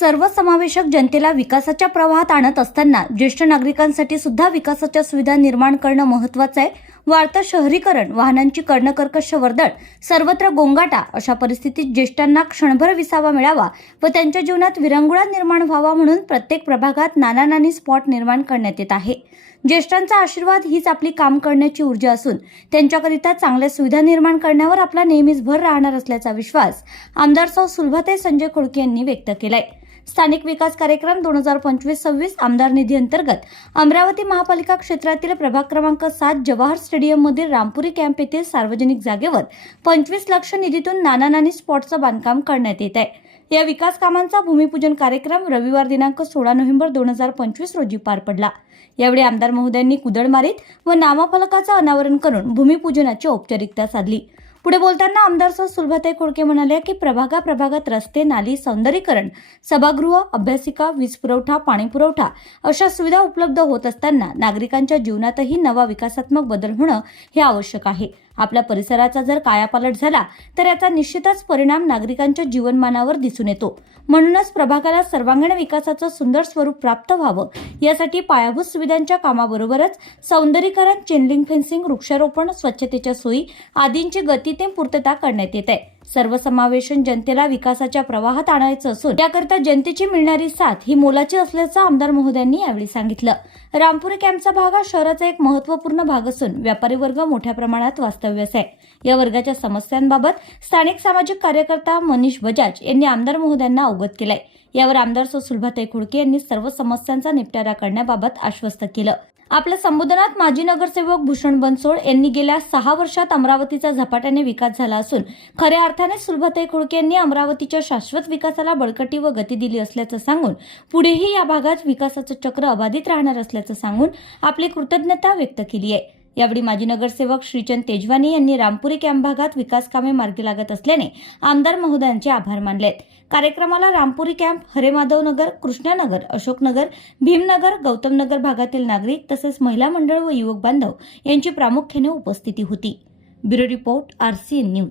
सर्वसमावेशक जनतेला विकासाच्या प्रवाहात आणत असताना ज्येष्ठ नागरिकांसाठी सुद्धा विकासाच्या सुविधा निर्माण करणं महत्वाचं आहे. वाढतं शहरीकरण वाहनांची कर्णकर्कश वर्दळ सर्वत्र गोंगाटा अशा परिस्थितीत ज्येष्ठांना क्षणभर विसावा मिळावा व त्यांच्या जीवनात विरंगुळा निर्माण व्हावा म्हणून प्रत्येक प्रभागात नाना नानी स्पॉट निर्माण करण्यात येत आहे. ज्येष्ठांचा आशीर्वाद हीच आपली काम करण्याची ऊर्जा असून त्यांच्याकरिता चांगल्या सुविधा निर्माण करण्यावर आपला नेहमीच भर राहणार असल्याचा विश्वास आमदार सौ सुलभाते संजय खोडके यांनी व्यक्त केलाय. स्थानिक विकास कार्यक्रम दोन हजार पंचवीस सव्वीस आमदार निधी अंतर्गत अमरावती महापालिका क्षेत्रातील प्रभाग क्रमांक सात जवाहर स्टेडियम मधील रामपुरी कॅम्प येथील सार्वजनिक जागेवर पंचवीस लक्ष निधीतून नाना नानी स्पॉटचं बांधकाम करण्यात येत आहे. या विकास कामांचा भूमिपूजन कार्यक्रम रविवार दिनांक सोळा नोव्हेंबर दोन हजार पंचवीस रोजी पार पडला. यावेळी आमदार महोदयांनी कुदळ मारीत व नामफलकाचं अनावरण करून भूमिपूजनाची औपचारिकता साधली. पुढे बोलताना आमदार सौ सुलभाताई खोडके म्हणाले की प्रभागा प्रभागात रस्ते नाली सौंदर्यीकरण सभागृह अभ्यासिका वीज पुरवठा पाणी पुरवठा अशा सुविधा उपलब्ध होत असताना नागरिकांच्या जीवनातही नवा विकासात्मक बदल होणं हे आवश्यक आहे. आपल्या परिसराचा जर कायापालट झाला तर याचा निश्चितच परिणाम नागरिकांच्या जीवनमानावर दिसून येतो. म्हणूनच प्रभागाला सर्वांगीण विकासाचं सुंदर स्वरूप प्राप्त व्हावं यासाठी पायाभूत सुविधांच्या कामाबरोबरच सौंदर्यीकरण चेनलिंग फेन्सिंग वृक्षारोपण स्वच्छतेच्या सोयी आदींची गतीने पूर्तता करण्यात येत आहे. सर्वसमावेशन जनतेला विकासाच्या प्रवाहात आणायचं असून त्याकरता जनतेची मिळणारी साथ ही मोलाची असल्याचं आमदार महोदयांनी यावेळी सांगितलं. रामपुरी कॅम्पचा भाग हा शहराचा एक महत्त्वपूर्ण भाग असून व्यापारी वर्ग मोठ्या प्रमाणात वास्तव्यास आहे. या वर्गाच्या समस्यांबाबत स्थानिक सामाजिक कार्यकर्ता मनीष बजाज यांनी आमदार महोदयांना अवगत केलंय. यावर आमदार सुलभाताई खुडके यांनी सर्व समस्यांचा निपटारा करण्याबाबत आश्वस्त केलं. आपल्या संबोधनात माजी नगरसेवक भूषण बनसोड यांनी गेल्या सहा वर्षात अमरावतीचा झपाट्याने विकास झाला असून खऱ्या अर्थाने सुलभताई खोडके यांनी अमरावतीच्या शाश्वत विकासाला बळकटी व गती दिली असल्याचं सांगून पुढेही या भागात विकासाचं चक्र अबाधित राहणार असल्याचं सांगून आपली कृतज्ञता व्यक्त केली आहे. यावेळी माजी नगरसेवक श्रीचंद तेजवानी यांनी रामपुरी कॅम्प भागात विकास कामे मार्गी लागत असल्याने आमदार महोदयांचे आभार मानलेत. कार्यक्रमाला रामपुरी कॅम्प हरेमाधवनगर कृष्णानगर अशोकनगर भीमनगर गौतमनगर भागातील नागरिक तसेच महिला मंडळ व युवक बांधव यांची प्रामुख्याने उपस्थिती होती. Bureau report RCN news.